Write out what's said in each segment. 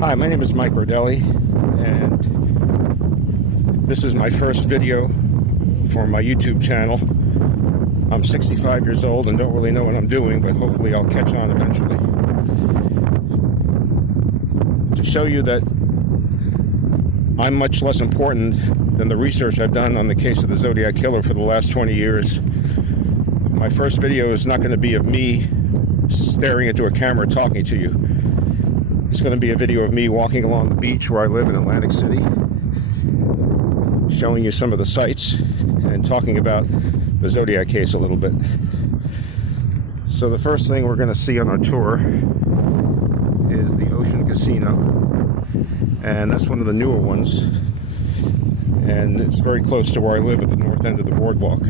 Hi, my name is Mike Rodelli, and this is my first video for my YouTube channel. I'm 65 years old and don't really know what I'm doing, but hopefully I'll catch on eventually. To show you that I'm much less important than the research I've done on the case of the Zodiac killer for the last 20 years, my first video is not going to be of me staring into a camera talking to you. It's going to be a video of me walking along the beach where I live in Atlantic City, showing you some of the sights and talking about the Zodiac case a little bit. So the first thing we're going to see on our tour is the Ocean Casino, and that's one of the newer ones, and it's very close to where I live at the north end of the boardwalk.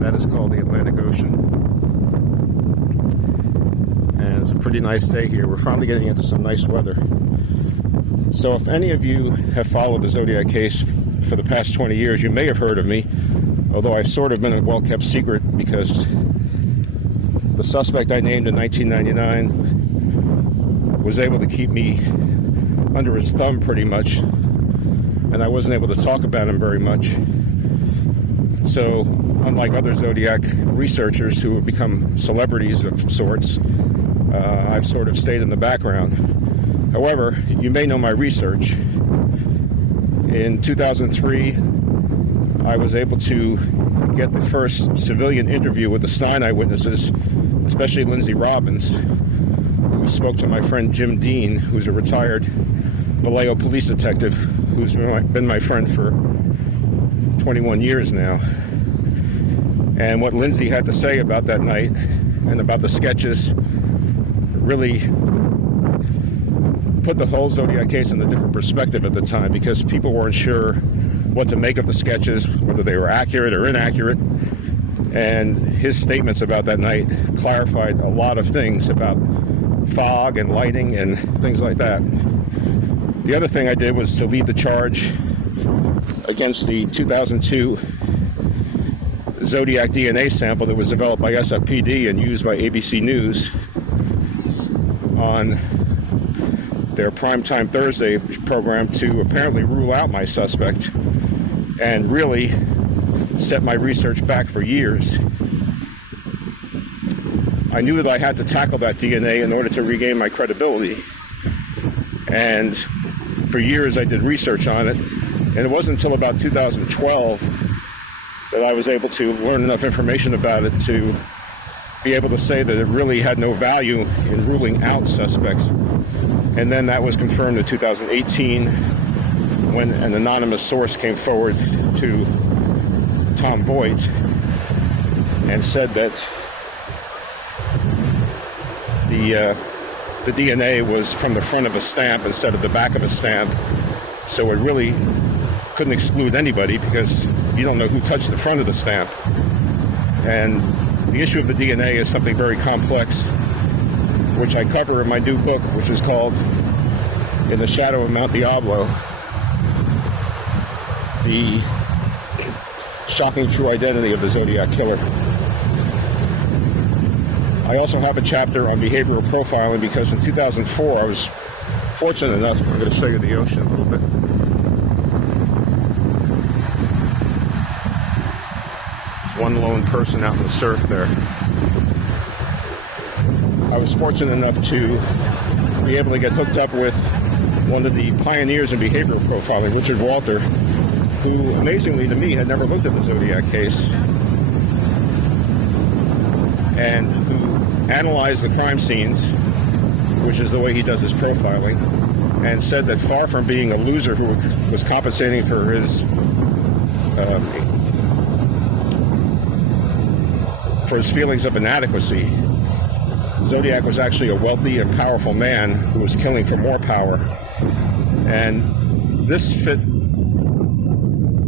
That is called the Atlantic Ocean. And it's a pretty nice day here. We're finally getting into some nice weather. So if any of you have followed the Zodiac case for the past 20 years, you may have heard of me, although I've sort of been a well-kept secret because the suspect I named in 1999 was able to keep me under his thumb pretty much, and I wasn't able to talk about him very much. So unlike other Zodiac researchers who have become celebrities of sorts, I've sort of stayed in the background. However, you may know my research. In 2003, I was able to get the first civilian interview with the Stein eyewitnesses, especially Lindsay Robbins, who spoke to my friend Jim Dean, who's a retired Vallejo police detective who's been my friend for 21 years now. And what Lindsay had to say about that night and about the sketches really put the whole Zodiac case in a different perspective at the time, because people weren't sure what to make of the sketches, whether they were accurate or inaccurate. And his statements about that night clarified a lot of things about fog and lighting and things like that. The other thing I did was to lead the charge against the 2002 Zodiac DNA sample that was developed by SFPD and used by ABC News on their Primetime Thursday program to apparently rule out my suspect and really set my research back for years. I knew that I had to tackle that DNA in order to regain my credibility, and for years I did research on it, and it wasn't until about 2012 that I was able to learn enough information about it to be able to say that it really had no value in ruling out suspects. And then that was confirmed in 2018 when an anonymous source came forward to Tom Voigt and said that the DNA was from the front of a stamp instead of the back of a stamp. So it really couldn't exclude anybody because you don't know who touched the front of the stamp. And the issue of the DNA is something very complex, which I cover in my new book, which is called In the Shadow of Mount Diablo: The Shocking True Identity of the Zodiac Killer. I also have a chapter on behavioral profiling because in 2004 I was fortunate enough, I'm going to show you the ocean a little bit. One lone person out in the surf there. I was fortunate enough to be able to get hooked up with one of the pioneers in behavioral profiling, Richard Walter, who amazingly to me had never looked at the Zodiac case, and who analyzed the crime scenes, which is the way he does his profiling, and said that far from being a loser who was compensating for his feelings of inadequacy, Zodiac was actually a wealthy and powerful man who was killing for more power. And this fit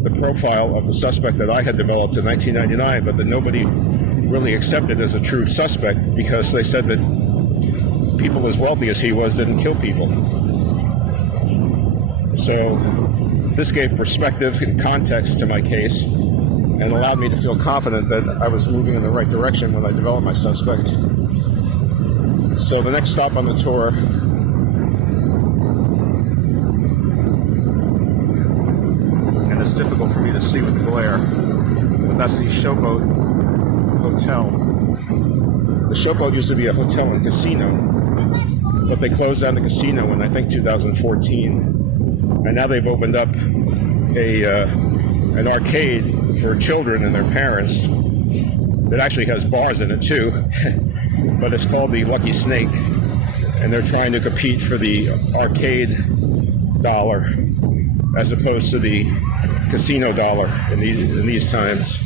the profile of the suspect that I had developed in 1999, but that nobody really accepted as a true suspect because they said that people as wealthy as he was didn't kill people. So this gave perspective and context to my case and allowed me to feel confident that I was moving in the right direction when I developed my suspect. So the next stop on the tour Air. But that's the Showboat Hotel. The Showboat used to be a hotel and casino, but they closed down the casino in, I think, 2014. And now they've opened up an arcade for children and their parents that actually has bars in it too. But it's called the Lucky Snake, and they're trying to compete for the arcade dollar as opposed to the casino dollar in these times.